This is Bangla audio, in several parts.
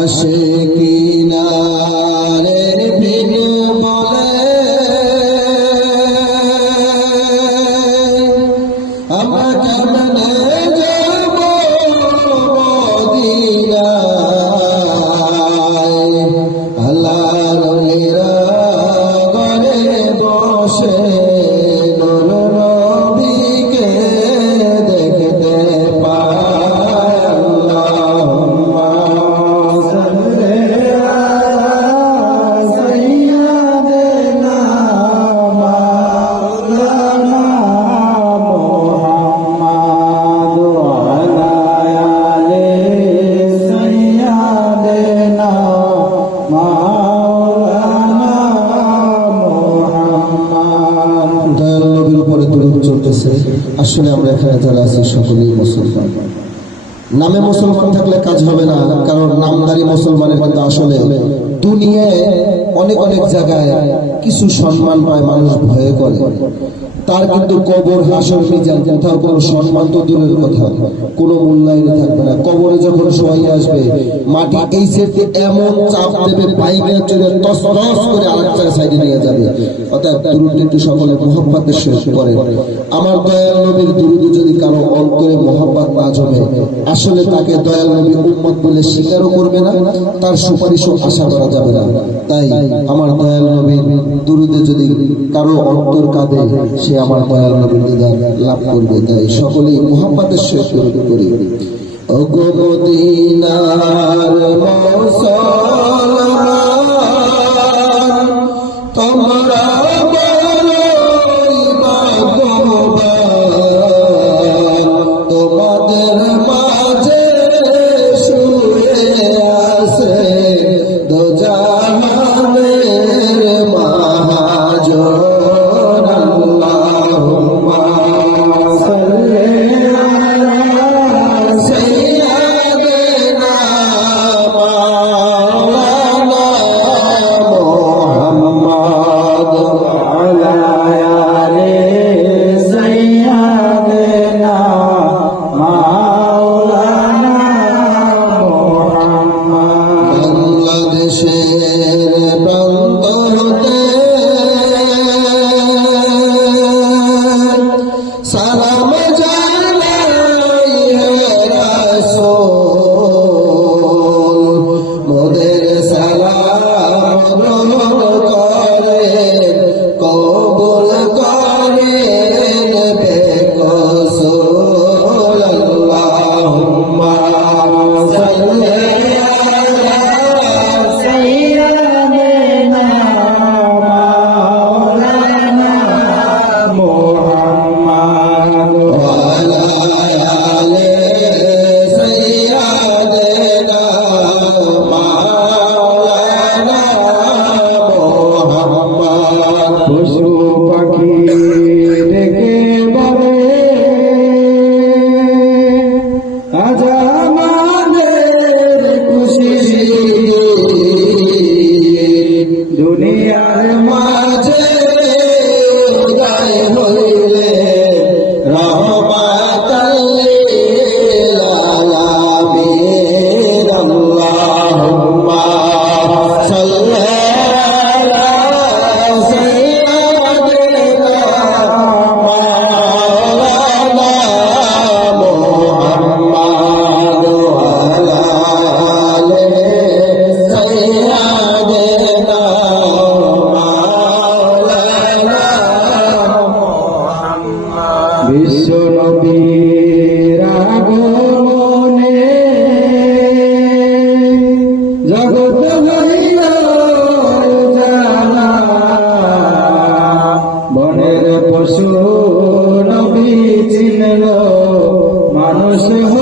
আসে আসলে আমরা এখানে যারা আছি সকলেই মুসলমান। নামে মুসলমান থাকলে কাজ হবে না, কারণ নামদারি মুসলমানের কিন্তু আসলে দুনিয়ায় অনেক অনেক জায়গায় কিছু সম্মান পায়, মানুষ ভয়ে করে। তার কিন্তু কবর, হাসর, মিজান কোথাও কোনো সম্মান তো দূরের কথা, কোনো মূল্যায়ন থাকবে কবরে যখন সবাই আসবে, মাটি এই সেটে এমন চাপ দেবে পাইবে চলে তস তস করে আরেক জায়গায় সাইডে নিয়ে যাবে। অর্থাৎ দুরুদ একটু সকলে মোহাম্মতের সহিত করে আমার দয়াল নবীর দুরুদ যদি কারও অন্তরে মোহাম্মত না জমে, আসলে তাকে দয়াল নবী উম্মত বলে স্বীকারও করবে না, তার সুপারিশও আশা করা যাবে না। তাই আমার দয়াল নবীর দুরুদে যদি কারও অন্তর কাঁদে, সে আমার দয়াল নবীর দিদার লাভ করবে। তাই সকলেই মোহাম্মতের শেষ করি ওগো মদিনার মানুষ হইয়া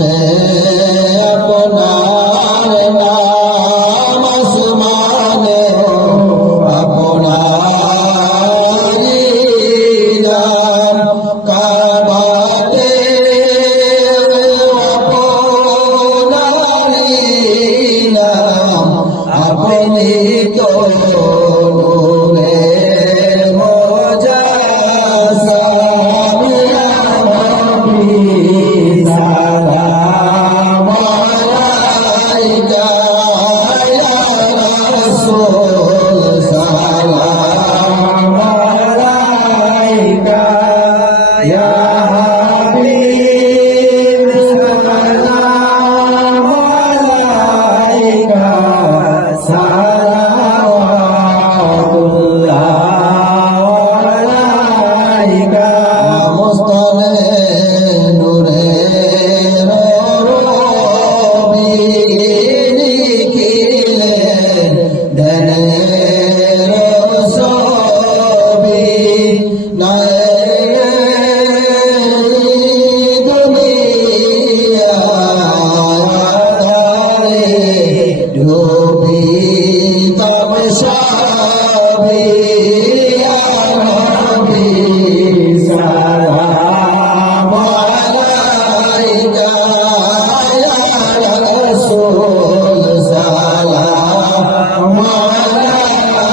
José.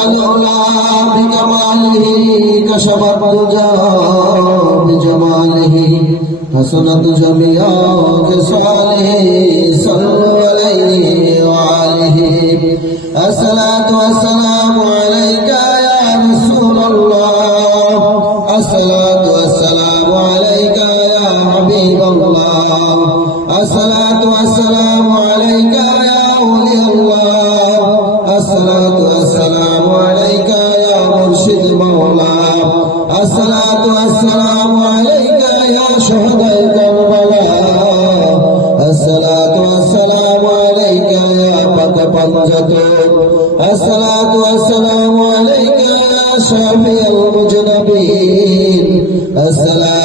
العلا بكماله كشف الدجى بجماله حسنت جميع خصاله صلوا عليه وآله الصلاة والسلام الصلاة والسلام عليك يا شهداء كربلاء الصلاة والسلام عليك يا پت پنجت الصلاة والسلام عليك يا شافي المجنبين الصلاة